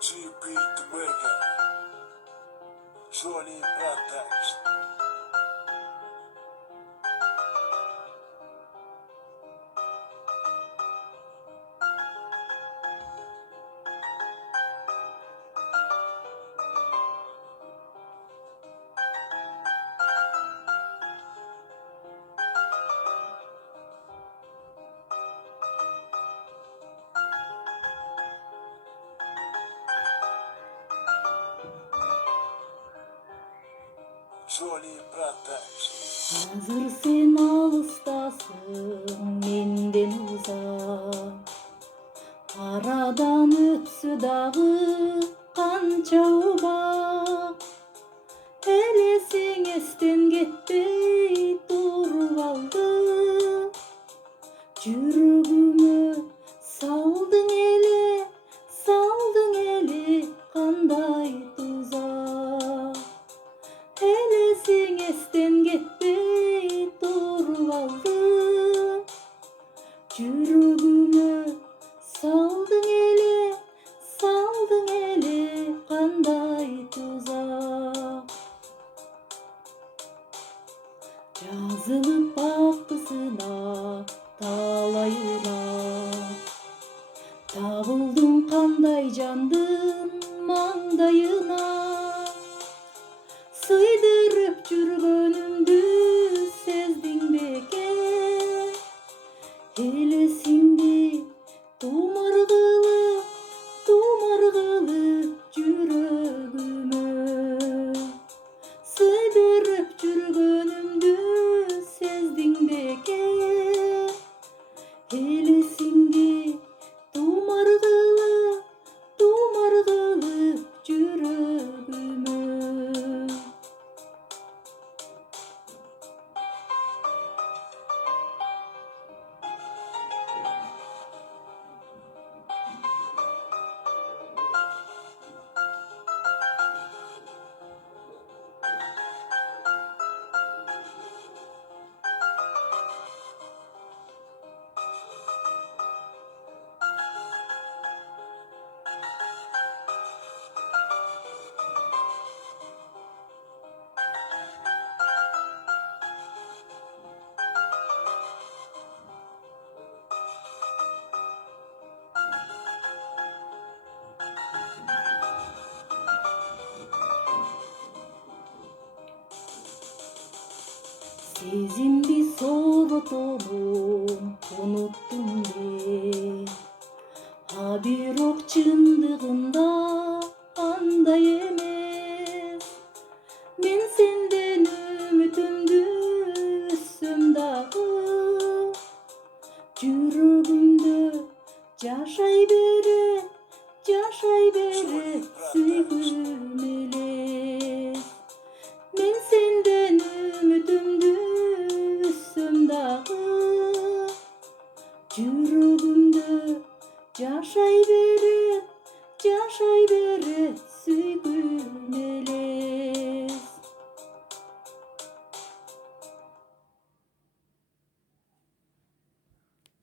GP the reggae. Johnny Baptiste. Johnny Baptiste. Hazır sen alıstasın menden uzak. Aradan ötsü dağı kança ubak. Hele sen esten gitmey durup aldı. Жүрөгүмө салдың эле кандай тузак. Hele sen esten gitmey durup aldı. Жүрөгүмө салдың эле кандай тузак. Жазылып бактысына талайына, табылдым кандай жандын маңдайына. Сыйдырып жүргөнүмдү сездиң бекен, элесиңди тумар кылып жүрөгүмө. Сыйдырып жүргөнүмдү сездиң бекен, элесиңди тумар кылып жүрөгүмө. Сезимди соготоом уnuттум де, а бирок чындыгында андай эмес. Мен сенден үмүтүмдү үзсөм дагы, жүрөгүмдө жашай берет сүйгүм элес. Мен сенден үмүтүмдү үзсөм дагы, жүрөгүмдө жашай берет сүйгүм элес.